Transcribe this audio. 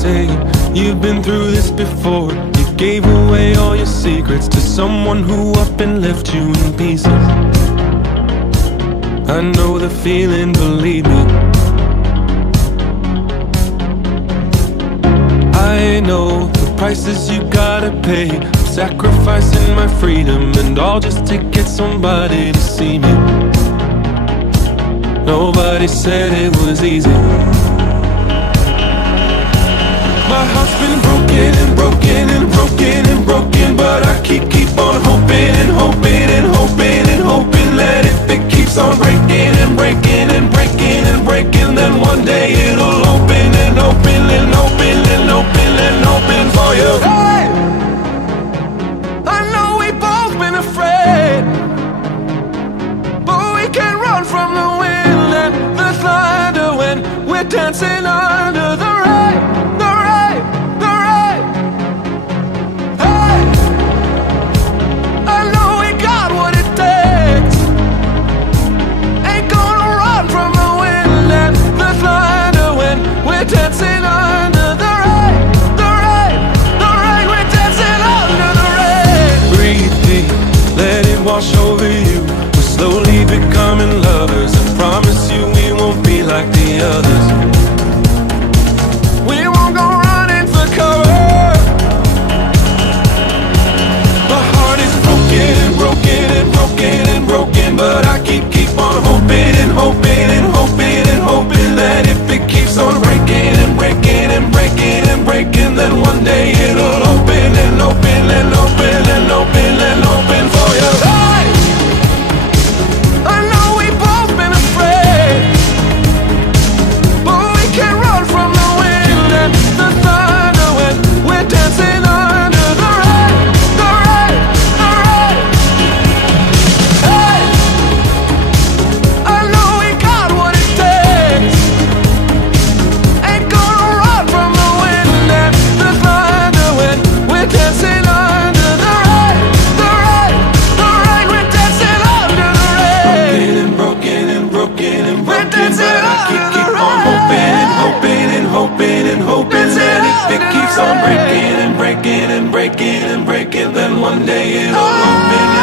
say you've been through this before. You gave away all your secrets to someone who up and left you in pieces. I know the feeling, believe me. I know the prices you gotta pay. I'm sacrificing my freedom and all just to get somebody to see me. Nobody said it was easy. My heart's been broken and broken and broken and broken, but I keep on hoping and hoping and hoping and hoping that if it keeps on breaking and breaking and breaking and breaking, then one day it'll open and open and open and open and open for you. Hey! I know we've both been afraid, but we can't run from the wind and the thunder when we're dancing under the rain, the rain, the rain. Hey! I know we got what it takes. Ain't gonna run from the wind and the thunder when we're dancing under the rain, the rain, the rain. We're dancing under the rain. Breathe deep, let it wash over you. We're slowly becoming lovers. I promise you we won't be like the others. We won't go running for cover. My heart is broken and broken and broken and broken, but I keep on hoping and hoping and hoping and hoping that if it keeps on breaking and breaking and breaking and breaking, then one day it'll open and open and open and open and open for you. Hey! I know we've both been afraid, but we can't run from the wind and the thunder when we're dancing under the rain, the rain, the rain. Hey! I know we got what it takes. Ain't gonna run from the wind and the thunder when we're dancing under the rain, the rain, the rain. We're dancing under the rain. Broken and broken and broken and broken, but I keep on hoping and hoping and hoping and hoping that if it keeps on breaking and breaking and breaking and breaking, then one day it'll open.